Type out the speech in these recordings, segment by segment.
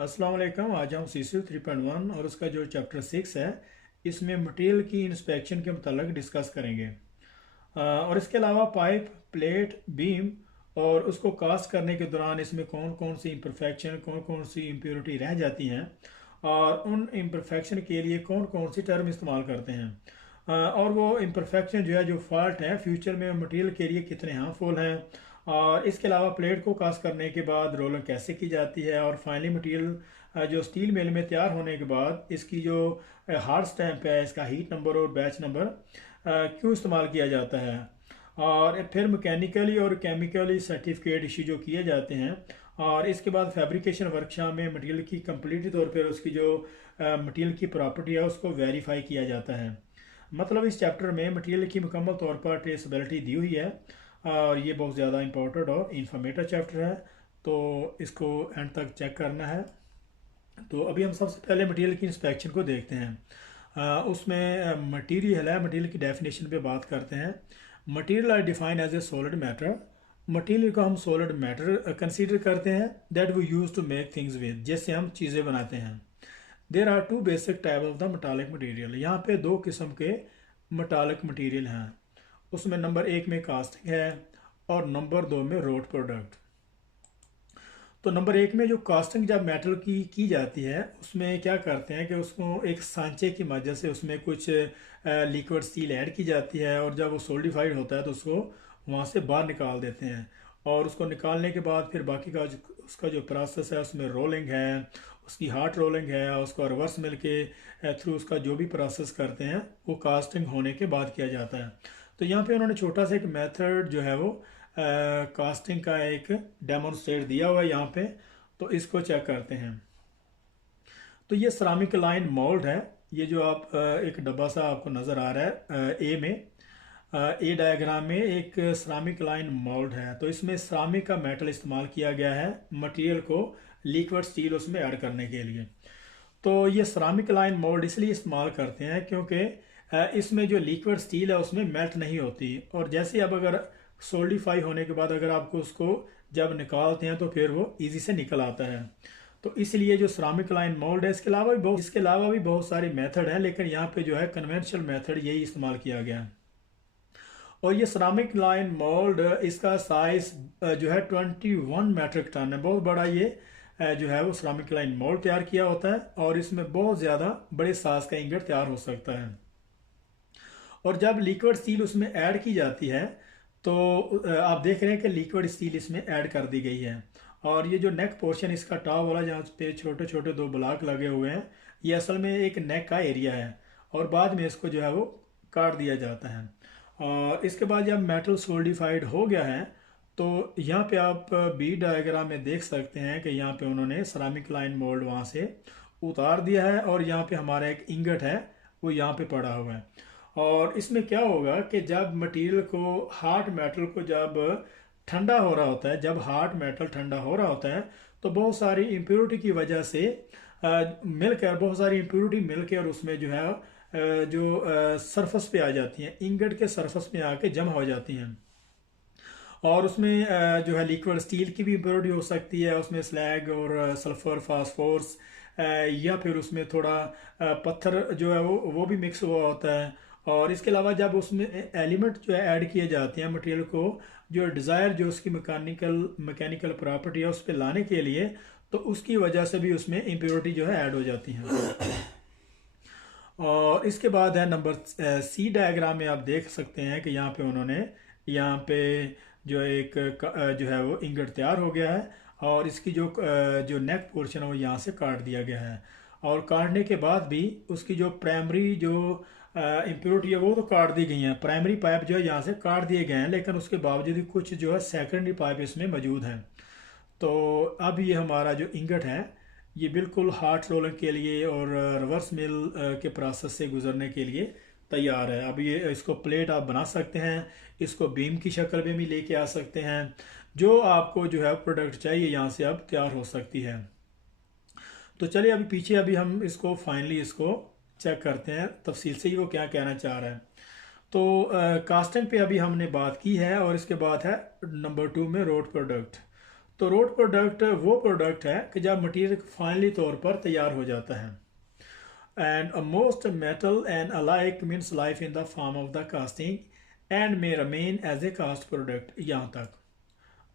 अस्सलाम वालेकुम। आज हम CCU 3.1 और उसका जो चैप्टर 6 है इसमें मटेरियल की इंस्पेक्शन के मतलब डिस्कस करेंगे। और इसके अलावा पाइप, प्लेट, बीम और उसको कास्ट करने के दौरान इसमें कौन कौन सी इम्परफेक्शन, कौन कौन सी इम्प्योरिटी रह जाती हैं और उन इम्परफेक्शन के लिए कौन कौन सी टर्म इस्तेमाल करते हैं। और वो इम्परफेक्शन जो है, जो फॉल्ट है, फ्यूचर में मटेरियल के लिए कितने हार्मफुल हैं। और इसके अलावा प्लेट को कास्ट करने के बाद रोलिंग कैसे की जाती है और फाइनली मटेरियल जो स्टील मिल में तैयार होने के बाद इसकी जो हार्ड स्टैंप है, इसका हीट नंबर और बैच नंबर क्यों इस्तेमाल किया जाता है। और फिर मैकेनिकली और केमिकली सर्टिफिकेट इशू जो किए जाते हैं। और इसके बाद फैब्रिकेशन वर्कशॉप में मटेरियल की कंप्लीट तौर पर उसकी जो मटेरियल की प्रॉपर्टी है उसको वेरीफाई किया जाता है। मतलब इस चैप्टर में मटेरियल की मुकम्मल तौर पर ट्रेसेबिलिटी दी हुई है और ये बहुत ज़्यादा इंपॉर्टेंट और इन्फॉर्मेटिव चैप्टर है, तो इसको एंड तक चेक करना है। तो अभी हम सबसे पहले मटेरियल की इंस्पेक्शन को देखते हैं। उसमें मटेरियल है, मटेरियल की डेफिनेशन पे बात करते हैं। Material are define as a solid matter. Material को हम सॉलिड मैटर कंसीडर करते हैं that we use to make things with, जैसे हम चीज़ें बनाते हैं। There are two basic type of the metallic material. यहाँ पे दो किस्म के मेटालिक मटेरियल हैं। उसमें नंबर 1 में कास्टिंग है और नंबर 2 में रोड प्रोडक्ट। तो नंबर 1 में जो कास्टिंग जब मेटल की जाती है उसमें क्या करते हैं कि उसको एक सांचे की मदद से उसमें कुछ लिक्विड स्टील ऐड की जाती है और जब वो सोल्डिफाइड होता है तो उसको वहाँ से बाहर निकाल देते हैं। और उसको निकालने के बाद फिर बाकी का उसका जो प्रोसेस है उसमें रोलिंग है, उसकी हार्ड रोलिंग है, उसको रिवर्स मिल के थ्रू उसका जो भी प्रोसेस करते हैं वो कास्टिंग होने के बाद किया जाता है। तो यहाँ पे उन्होंने छोटा सा एक मेथड जो है वो कास्टिंग का एक डेमोन्स्ट्रेट दिया हुआ है यहाँ पे, तो इसको चेक करते हैं। तो ये सरामिक लाइन मोल्ड है। ये जो आप एक डब्बा सा आपको नज़र आ रहा है ए में, ए डायग्राम में एक सरामिक लाइन मोल्ड है। तो इसमें सरामिक का मेटल इस्तेमाल किया गया है मटेरियल को लिक्विड स्टील उसमें ऐड करने के लिए। तो ये सरामिक लाइन मोल्ड इसलिए इस्तेमाल करते हैं क्योंकि इसमें जो लिक्विड स्टील है उसमें मेल्ट नहीं होती, और जैसे अब अगर सोल्डिफाई होने के बाद अगर आपको उसको जब निकालते हैं तो फिर वो इजी से निकल आता है। तो इसलिए जो सरामिक लाइन मोल्ड है, इसके अलावा भी बहुत सारे मेथड हैं, लेकिन यहाँ पे जो है कन्वेंशनल मेथड यही इस्तेमाल किया गया है। और ये सरामिक लाइन मोल्ड, इसका साइज जो है 21 मेट्रिक टन है। बहुत बड़ा ये जो है वो सरामिक लाइन मोल्ड तैयार किया होता है और इसमें बहुत ज़्यादा बड़े साइज का इंगट तैयार हो सकता है। और जब लिक्विड स्टील उसमें ऐड की जाती है तो आप देख रहे हैं कि लिक्विड स्टील इसमें ऐड कर दी गई है। और ये जो नेक पोर्शन इसका टॉप वाला जहाँ पे छोटे छोटे दो ब्लॉक लगे हुए हैं, ये असल में एक नेक का एरिया है और बाद में इसको जो है वो काट दिया जाता है। और इसके बाद जब मेटल सोल्डिफाइड हो गया है तो यहाँ पे आप बी डायग्राम में देख सकते हैं कि यहाँ पे उन्होंने सरामिक लाइन मोल्ड वहाँ से उतार दिया है और यहाँ पे हमारा एक इंगट है वो यहाँ पे पड़ा हुआ है। और इसमें क्या होगा कि जब मटेरियल को, हार्ड मेटल को जब ठंडा हो रहा होता है, जब हार्ड मेटल ठंडा हो रहा होता है तो बहुत सारी इम्प्योरिटी की वजह से मिलकर, बहुत सारी इम्प्योरिटी मिलकर और उसमें जो है जो सरफस पे आ जाती हैं, इंगट के सरफस में आके जमा हो जाती हैं। और उसमें जो है लिक्विड स्टील की भी इम्प्योरिटी हो सकती है, उसमें स्लैग और सल्फर फास्फोरस या फिर उसमें थोड़ा पत्थर जो है वो भी मिक्स हुआ होता है। और इसके अलावा जब उसमें एलिमेंट जो है ऐड किए जाते हैं मटेरियल को, जो डिज़ायर जो उसकी मैकेनिकल प्रॉपर्टी है उस पर लाने के लिए, तो उसकी वजह से भी उसमें इम्प्योरिटी जो है ऐड हो जाती हैं। और इसके बाद है नंबर सी डायग्राम में आप देख सकते हैं कि यहाँ पे उन्होंने, यहाँ पे जो एक जो है वो इंगट तैयार हो गया है और इसकी जो नेक पोर्शन है वो यहाँ से काट दिया गया है। और काटने के बाद भी उसकी जो प्राइमरी जो इम्प्योरिटी है वो तो काट दी गई हैं, प्राइमरी पाइप जो है यहाँ से काट दिए गए हैं, लेकिन उसके बावजूद भी कुछ जो है सेकेंडरी पाइप इसमें मौजूद हैं। तो अब ये हमारा जो इंगट है ये बिल्कुल हार्ड रोलिंग के लिए और रिवर्स मिल के प्रोसेस से गुजरने के लिए तैयार है। अब ये इसको प्लेट आप बना सकते हैं, इसको बीम की शक्ल में भी लेके आ सकते हैं। जो आपको जो है प्रोडक्ट चाहिए यहाँ से अब तैयार हो सकती है। तो चलिए अभी पीछे अभी हम इसको फाइनली इसको चेक करते हैं तफसील से ही वो क्या कहना चाह रहा है। तो कास्टिंग पे अभी हमने बात की है और इसके बाद है नंबर 2 में रोड प्रोडक्ट। तो रोड प्रोडक्ट वो प्रोडक्ट है कि जब मटेरियल फाइनली तौर पर तैयार हो जाता है। And most metal and alike means life in the form of the casting and may remain as a cast product. यहाँ तक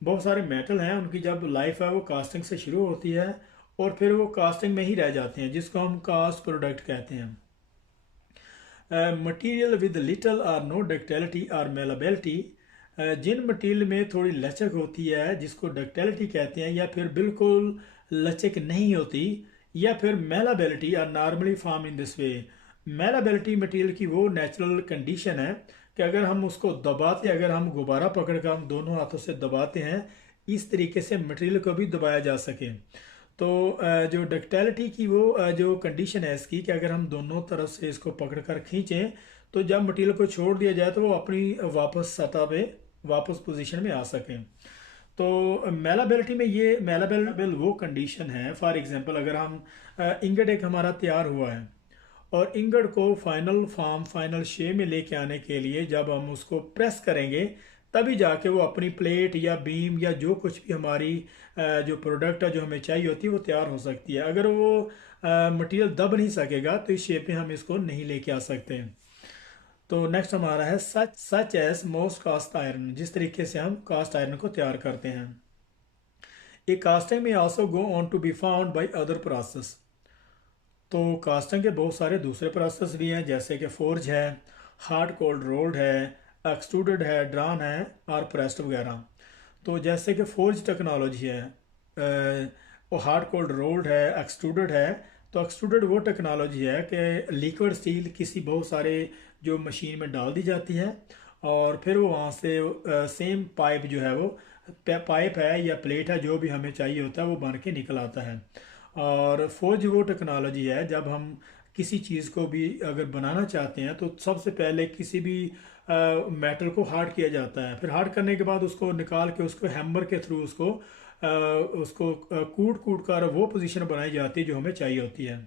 बहुत सारे मेटल हैं, उनकी जब लाइफ है वो कास्टिंग से शुरू होती है और फिर वो कास्टिंग में ही रह जाते हैं, जिसको हम कास्ट प्रोडक्ट कहते हैं। मटेरियल विद लिटल और नो डक्टिलिटी और मेलेबिलिटी, जिन मटेरियल में थोड़ी लचक होती है जिसको डक्टिलिटी कहते हैं, या फिर बिल्कुल लचक नहीं होती, या फिर malleability are normally form in this way. Malleability material की वो नेचुरल कंडीशन है कि अगर हम उसको दबाते, अगर हम गुब्बारा पकड़ कर हम दोनों हाथों से दबाते हैं, इस तरीके से मटेरियल को भी दबाया जा सके। तो जो डक्टिलिटी की वो जो कंडीशन है इसकी कि अगर हम दोनों तरफ से इसको पकड़ कर खींचें तो जब मटेरियल को छोड़ दिया जाए तो वो अपनी वापस सतह पे वापस पोजीशन में आ सकें। तो मेलाबिलिटी में ये मेलाबल वो कंडीशन है, फॉर एग्जांपल अगर हम इंगट एक हमारा तैयार हुआ है और इंगट को फाइनल फॉर्म फाइनल शेप में लेके आने के लिए जब हम उसको प्रेस करेंगे तभी जाके वो अपनी प्लेट या बीम या जो कुछ भी हमारी जो प्रोडक्ट है जो हमें चाहिए होती है वो तैयार हो सकती है। अगर वो मटेरियल दब नहीं सकेगा तो इस शेप में हम इसको नहीं लेके आ सकते। तो नेक्स्ट हमारा है such as most cast iron, जिस तरीके से हम कास्ट आयरन को तैयार करते हैं। ए कास्टिंग में also go on to be found by other process. तो कास्टिंग के बहुत सारे दूसरे प्रोसेस भी हैं, जैसे कि फोर्ज है, हार्ड कोल्ड रोल्ड है, एक्सट्रूडेड है, ड्रान है और प्रेस्ड वगैरह। तो जैसे कि फोर्ज टेक्नोलॉजी है, वो हार्ड कोल्ड रोल्ड है, एक्सट्रूडेड है। तो एक्सट्रूडेड वो टेक्नोलॉजी है कि लिक्विड स्टील किसी बहुत सारे जो मशीन में डाल दी जाती है और फिर वो वहाँ से सेम पाइप जो है वो पाइप है या प्लेट है जो भी हमें चाहिए होता है वो बन के निकल आता है। और फोर्ज वो टेक्नोलॉजी है जब हम किसी चीज़ को भी अगर बनाना चाहते हैं तो सबसे पहले किसी भी मेटल को हार्ड किया जाता है, फिर हार्ड करने के बाद उसको निकाल के उसको हैमर के थ्रू उसको कूट कूट कर वो पोजीशन बनाई जाती है जो हमें चाहिए होती है।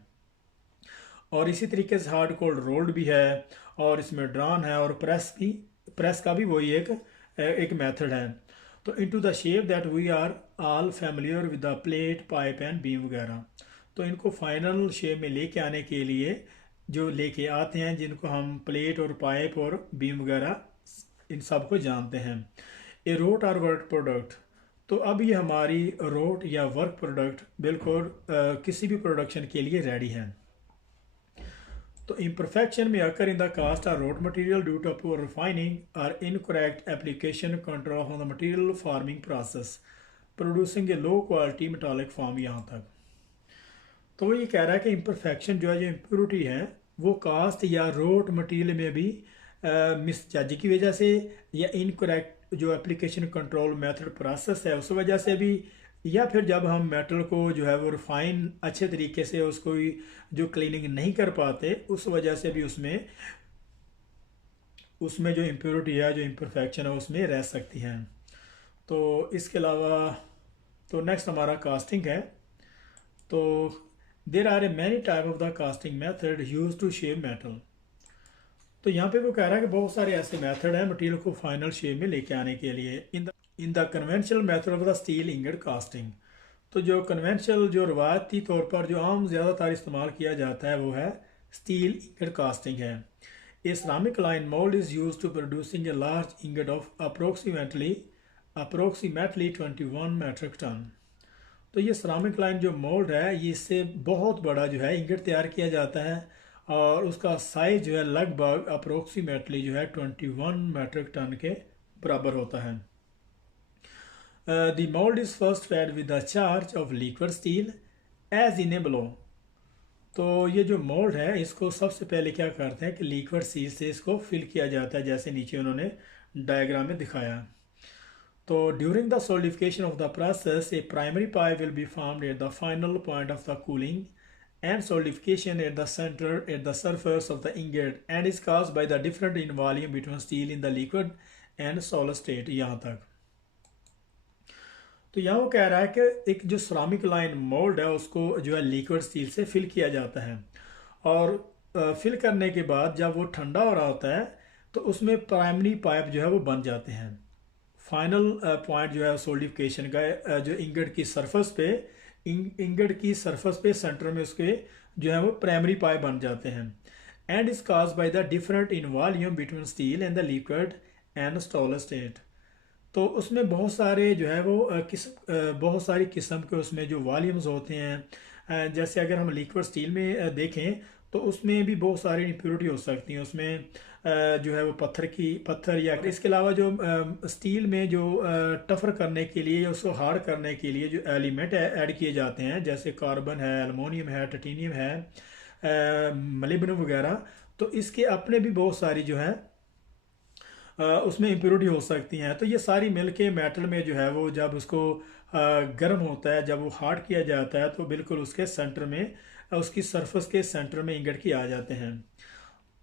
और इसी तरीके से हार्ड कोल्ड रोल्ड भी है और इसमें ड्रान है और प्रेस का भी वही एक मेथड है। तो into the shape that we are all familiar with the plate pipe and beam वगैरह। तो इनको फाइनल शेप में लेके आने के लिए जो लेके आते हैं जिनको हम प्लेट और पाइप और बीम वगैरह इन सब को जानते हैं। ए रोट और वर्क प्रोडक्ट, तो अब ये हमारी रोट या वर्क प्रोडक्ट बिल्कुल किसी भी प्रोडक्शन के लिए रेडी है। तो imperfection may occur in the cast or wrought material due to poor refining or incorrect application control on the material forming process, producing a low quality metallic form। यहाँ तक तो वो ये कह रहा है कि imperfection जो है, जो impurity है, वो कास्ट या रोट मटेरियल में भी मिसजज की वजह से या इनकरेक्ट जो एप्लीकेशन कंट्रोल मेथड प्रोसेस है उस वजह से भी, या फिर जब हम मेटल को जो है वो रिफाइन अच्छे तरीके से उसको जो क्लीनिंग नहीं कर पाते उस वजह से भी उसमें जो इम्प्योरिटी है, जो इम्परफेक्शन है उसमें रह सकती हैं। तो इसके अलावा तो नेक्स्ट हमारा कास्टिंग है। तो there are a many type of the casting method use to shape metal. तो यहाँ पे वो कह रहा है कि बहुत सारे ऐसे मेथड हैं मटेरियल को फाइनल शेप में लेके आने के लिए। In the conventional method of the steel ingot casting, तो जो कन्वेंशनल जो रवायती तौर पर जो आम ज़्यादातर इस्तेमाल किया जाता है वो है स्टील इंगट कास्टिंग है। A ceramic line mould is use to producing a large ingot of approximately 21 metric ton. तो ये सिरामिक लाइन जो मोल्ड है ये इससे बहुत बड़ा जो है इंगट तैयार किया जाता है और उसका साइज जो है लगभग अप्रोक्सीमेटली जो है 21 मेट्रिक टन के बराबर होता है। The mold is first fed with a charge of liquid steel as in a below। तो ये जो मोल्ड है इसको सबसे पहले क्या करते हैं कि लिक्विड स्टील से इसको फिल किया जाता है, जैसे नीचे उन्होंने डायग्राम में दिखाया। तो during the solidification of the process a primary pipe will be formed at the final point of the cooling and solidification at the center at the surface of the ingot and is caused by the difference in volume between steel in the liquid and solid state। यहाँ तक तो यहाँ वो कह रहा है कि एक जो सिरामिक लाइन मोल्ड है उसको जो है लिक्विड स्टील से फिल किया जाता है और फिल करने के बाद जब वो ठंडा हो रहा होता है तो उसमें प्राइमरी पाइप जो है वो बन जाते हैं। फाइनल पॉइंट जो है सोल्डिफिकेशन का जो इंगट की सरफेस पे इंगट की सरफेस पे सेंटर में उसके जो है वो प्राइमरी पाइप बन जाते हैं and is cause by the different in volume between steel and the liquid and स्टॉलर स्टेट। तो उसमें बहुत सारे जो है वो बहुत सारी किस्म के उसमें जो वॉल्यूम्स होते हैं, जैसे अगर हम लिक्विड स्टील में देखें तो उसमें भी बहुत सारी इम्प्योरिटी हो सकती हैं। उसमें जो है वो पत्थर या इसके अलावा जो स्टील में जो टफर करने के लिए या उसको हार्ड करने के लिए जो एलिमेंट ऐड किए जाते हैं, जैसे कार्बन है, एलुमिनियम है, टाइटेनियम है, मोलिब्डेनम वगैरह, तो इसके अपने भी बहुत सारी जो है उसमें इम्प्योरिटी हो सकती हैं। तो ये सारी मिल के मेटल में जो है वो जब उसको गर्म होता है, जब वो हार्ड किया जाता है, तो बिल्कुल उसके सेंटर में उसकी सरफेस के सेंटर में इंगट की आ जाते हैं।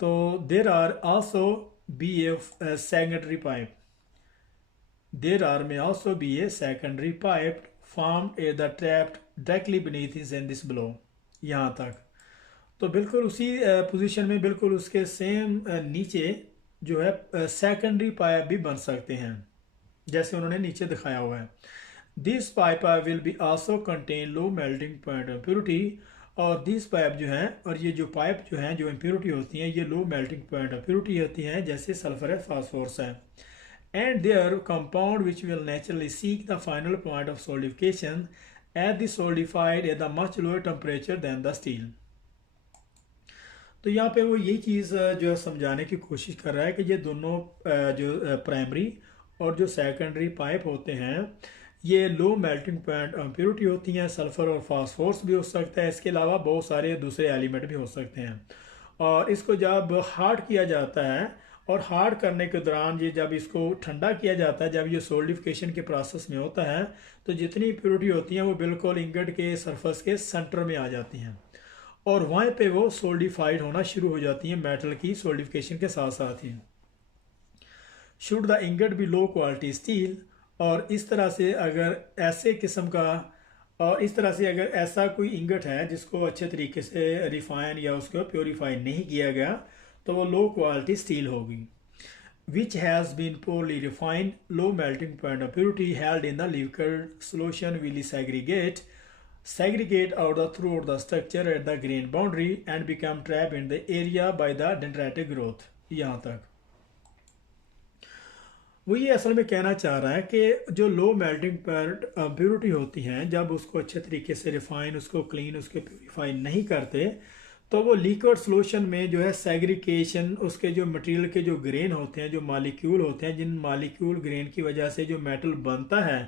तो there are also be a secondary pipe, there are में also be a secondary pipe formed a the trapped directly beneath is in this below. यहाँ तक तो बिल्कुल उसी पोजीशन में बिल्कुल उसके सेम नीचे जो है सेकेंडरी पाइप भी बन सकते हैं, जैसे उन्होंने नीचे दिखाया हुआ है। This pipe will be also contain low melting point impurity, और दिस पाइप जो है, और ये जो पाइप जो हैं जो इम्प्योरिटी होती हैं ये लो मेल्टिंग पॉइंट इम्प्योरिटी होती हैं, जैसे सल्फर है, फास्फोरस है। And their compound which will naturally seek the final point of solidification at the solidified at the much lower temperature than the steel. तो यहाँ पे वो यही चीज़ जो है समझाने की कोशिश कर रहा है कि ये दोनों जो प्राइमरी और जो सेकेंडरी पाइप होते हैं ये लो मेल्टिंग पॉइंट इम्प्योरिटी होती हैं, सल्फ़र और फास्फोरस भी हो सकता है, इसके अलावा बहुत सारे दूसरे एलिमेंट भी हो सकते हैं। और इसको जब हार्ड किया जाता है, और हार्ड करने के दौरान ये जब इसको ठंडा किया जाता है, जब ये सोल्डिफिकेशन के प्रोसेस में होता है, तो जितनी इम्प्योरिटी होती हैं वो बिल्कुल इंगट के सरफेस के सेंटर में आ जाती हैं, और वहाँ पे वो सोल्डिफाइड होना शुरू हो जाती हैं मेटल की सोल्डिफिकेशन के साथ साथ ही। Should the ingot be low quality steel, और इस तरह से अगर ऐसे किस्म का, और इस तरह से अगर ऐसा कोई इंगट है जिसको अच्छे तरीके से रिफाइन या उसको प्योरीफाई नहीं किया गया, तो वो लो क्वालिटी स्टील होगी। Which has been poorly refined, low melting point of purity held in the liquid solution will segregate out throughout the structure at the grain boundary and become trapped in the area by the dendritic growth। यहाँ तक वो ये असल में कहना चाह रहा है कि जो लो मेल्टिंग पॉइंट प्योरिटी होती हैं, जब उसको अच्छे तरीके से रिफाइन, उसको क्लीन, उसको प्योरीफाई नहीं करते, तो वो लिक्विड सोल्यूशन में जो है सेग्रीगेशन, उसके जो मटेरियल के जो ग्रेन होते हैं, जो मालिक्यूल होते हैं, जिन मालिक्यूल ग्रेन की वजह से जो मेटल बनता है,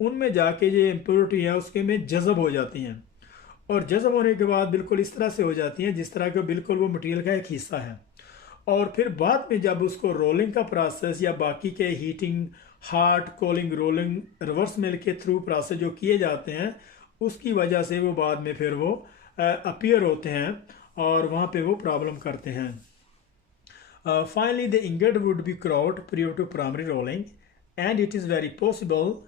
उनमें जाके ये इम्प्योरिटी है उसके में जज़ब हो जाती हैं, और जज़ब होने के बाद बिल्कुल इस तरह से हो जाती हैं जिस तरह के बिल्कुल वो मटेरियल का एक हिस्सा है। और फिर बाद में जब उसको रोलिंग का प्रोसेस या बाकी के heating, hard cooling, rolling, reverse mill के थ्रू प्रोसेस जो किए जाते हैं, उसकी वजह से वो बाद में फिर वो अपीयर होते हैं और वहाँ पे वो प्रॉब्लम करते हैं। Finally the ingot would be crowd prior to primary rolling, and it is very possible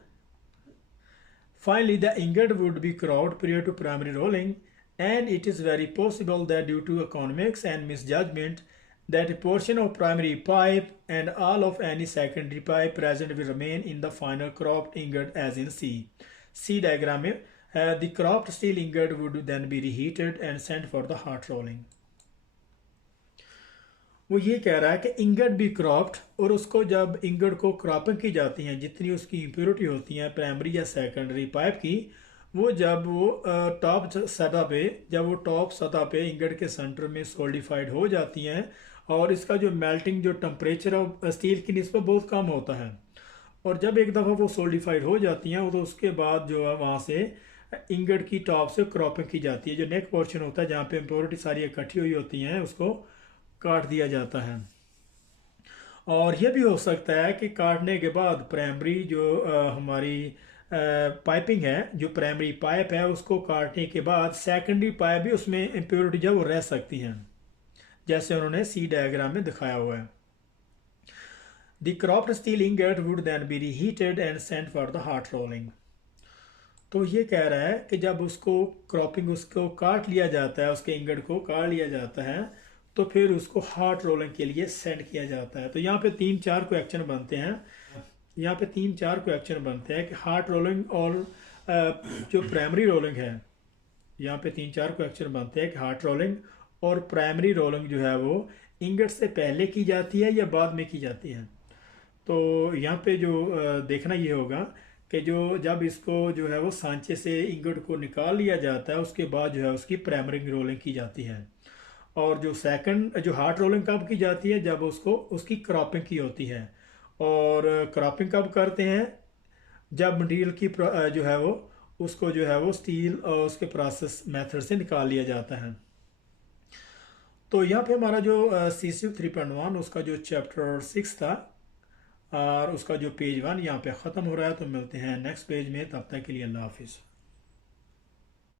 Finally, the ingot would be cropped prior to primary rolling, and it is very possible that due to economics and misjudgment, that a portion of primary pipe and all of any secondary pipe present will remain in the final cropped ingot as in C. C diagram में the cropped steel ingot would then be reheated and sent for the hot rolling. वो ये कह रहा है कि ingot भी cropped, और उसको जब इंगट को क्रॉपिंग की जाती हैं, जितनी उसकी इम्प्योरिटी होती हैं प्राइमरी या सेकेंडरी पाइप की, वो जब वो टॉप सतह पे, जब वो टॉप सतह पे इंगट के सेंटर में सोल्डिफाइड हो जाती हैं, और इसका जो मेल्टिंग जो टेम्परेचर ऑफ स्टील की निस्बत बहुत कम होता है, और जब एक दफ़ा वो सोल्डिफाइड हो जाती हैं तो उसके बाद जो है वहाँ से इंगट की टॉप से क्रॉपिंग की जाती है। जो नेक पोर्शन होता है जहाँ पे इम्प्योरिटी सारी इकट्ठी हुई होती हैं, उसको काट दिया जाता है। और यह भी हो सकता है कि काटने के बाद प्राइमरी जो हमारी पाइपिंग है, जो प्राइमरी पाइप है, उसको काटने के बाद सेकेंडरी पाइप भी उसमें इम्प्योरिटी जो वो रह सकती हैं, जैसे उन्होंने सी डायग्राम में दिखाया हुआ है। The cropped steel ingot would then be reheated and sent for the hot rolling. तो ये कह रहा है कि जब उसको क्रॉपिंग, उसको काट लिया जाता है, उसके इंगट को काट लिया जाता है, तो फिर उसको हार्ट रोलिंग के लिए सेंड किया जाता है। तो यहाँ पे 3-4 क्वेश्चन बनते हैं। यहाँ पे 3-4 क्वेश्चन बनते हैं कि हार्ड रोलिंग और जो प्राइमरी रोलिंग है, यहाँ पे 3-4 क्वेश्चन बनते हैं कि हार्ड रोलिंग और प्राइमरी रोलिंग जो है वो इंगट से पहले की जाती है या बाद में की जाती है। तो यहाँ पे जो देखना ये होगा कि जो जब इसको जो है वो सांचे से इंगट को निकाल लिया जाता है उसके बाद जो है उसकी प्राइमरी रोलिंग की जाती है। और जो सेकंड जो हार्ड रोलिंग कब की जाती है, जब उसको उसकी क्रॉपिंग की होती है। और क्रॉपिंग कब करते हैं, जब मटेरियल की जो है वो उसको जो है वो स्टील और उसके प्रोसेस मेथड से निकाल लिया जाता है। तो यहाँ पे हमारा जो CCF 3.1 उसका जो चैप्टर 6 था और उसका जो पेज 1 यहाँ पे ख़त्म हो रहा है। तो मिलते हैं नेक्स्ट पेज में, तब तक के लिए अल्लाह हाफिज़।